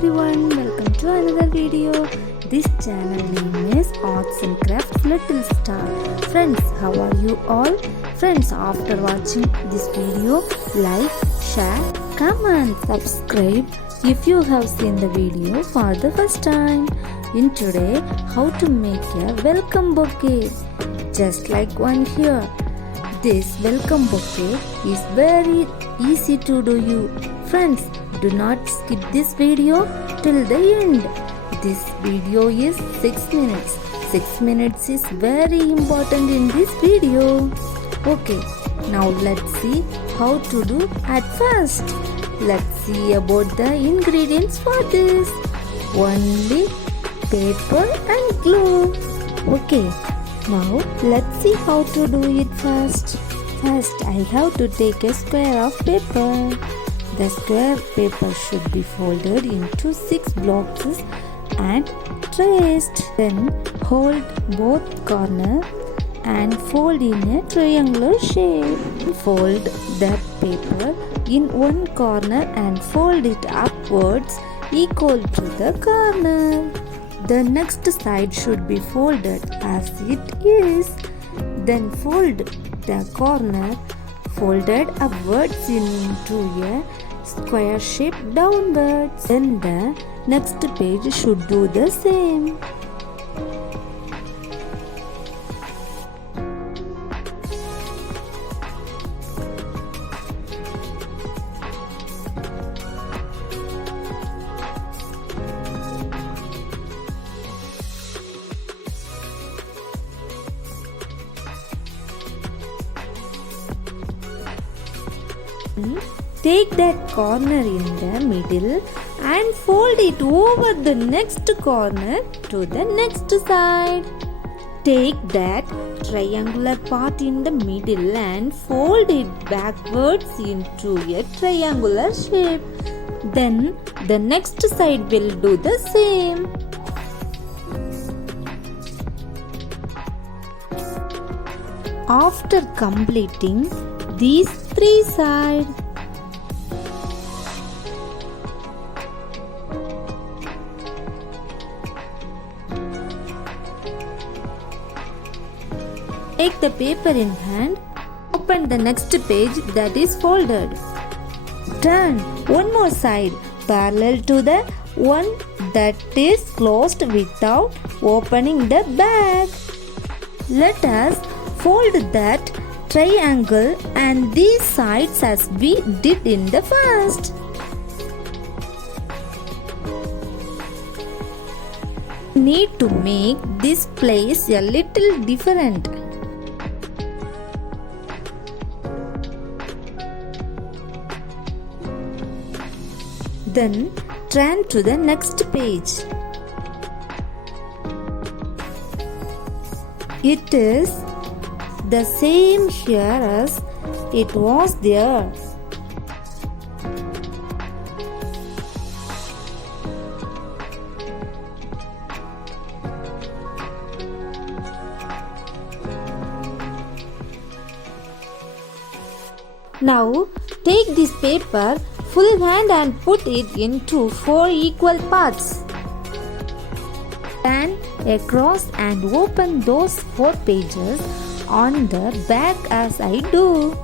everyone, welcome to another video. This channel name is Arts and Crafts Little Star. Friends, how are you all? Friends, after watching this video, like, share, comment, subscribe if you have seen the video for the first time. In today, how to make a welcome bouquet, just like one here. This welcome bouquet is very easy to do you. Friends, do not skip this video till the end. This video is 6 minutes. 6 minutes is very important in this video. Okay, now let's see how to do at first. Let's see about the ingredients for this. Only paper and glue. Okay, now let's see how to do it first. First, I have to take a square of paper. The square paper should be folded into 6 blocks and traced. Then hold both corners and fold in a triangular shape. Fold the paper in one corner and fold it upwards equal to the corner. The next side should be folded as it is. Then fold the corner folded upwards into a square shape downwards. Then the next page should do the same. Take that corner in the middle and fold it over the next corner to the next side. Take that triangular part in the middle and fold it backwards into a triangular shape. Then the next side will do the same. After completing these 3 sides, take the paper in hand, open the next page that is folded. Turn one more side parallel to the one that is closed without opening the back. Let us fold that triangle and these sides as we did in the first. Need to make this place a little different. Then turn to the next page. It is the same here as it was there. Now take this paper full hand and put it into 4 equal parts. Turn across and open those 4 pages on the back as I do.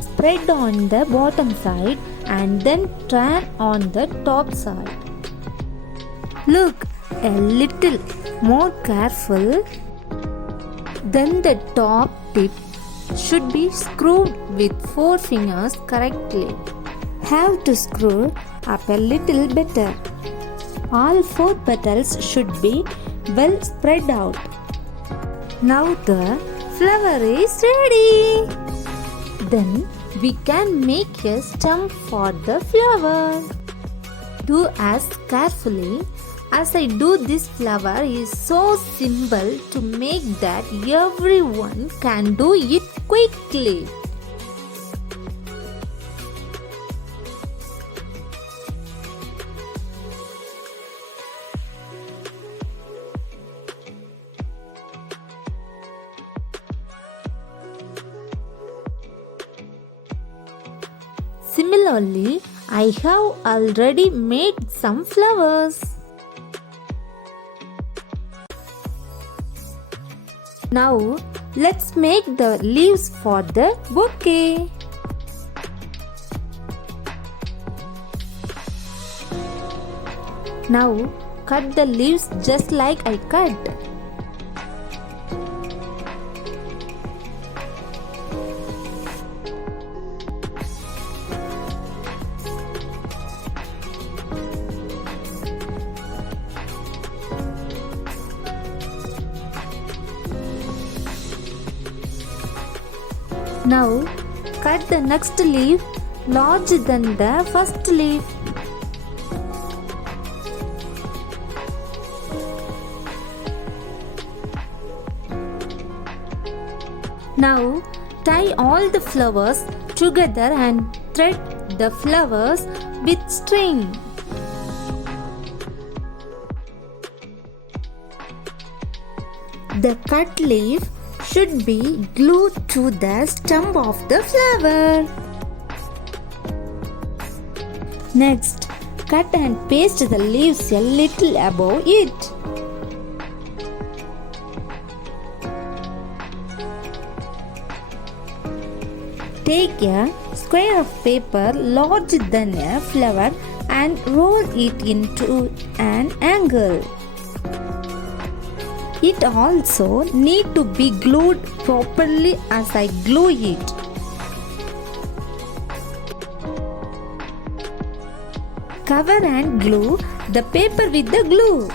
Spread on the bottom side and then turn on the top side. Look a little more careful. Then the top tip should be screwed with 4 fingers correctly. Have to screw up a little better. All 4 petals should be well spread out. Now the flower is ready. Then we can make a stem for the flower. Do as carefully as I do. This flower is so simple to make that everyone can do it quickly. Similarly, I have already made some flowers. Now, let's make the leaves for the bouquet. Now, cut the leaves just like I cut. Now, cut the next leaf larger than the first leaf. Now, tie all the flowers together and thread the flowers with string. The cut leaf should be glued to the stem of the flower. Next, cut and paste the leaves a little above it. Take a square of paper larger than a flower and roll it into an angle. It also needs to be glued properly as I glue it. Cover and glue the paper with the glue.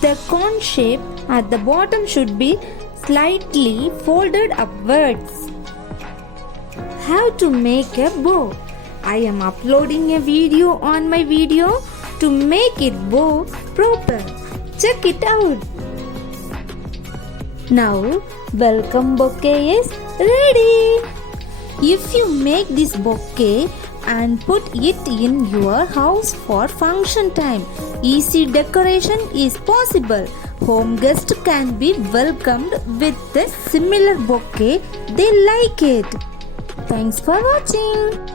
The cone shape at the bottom should be slightly folded upwards. How to make a bow? I am uploading a video on my video to make it bow proper. Check it out. Now, welcome bouquet is ready. If you make this bouquet and put it in your house for function time, easy decoration is possible. Home guests can be welcomed with a similar bouquet. They like it. Thanks for watching.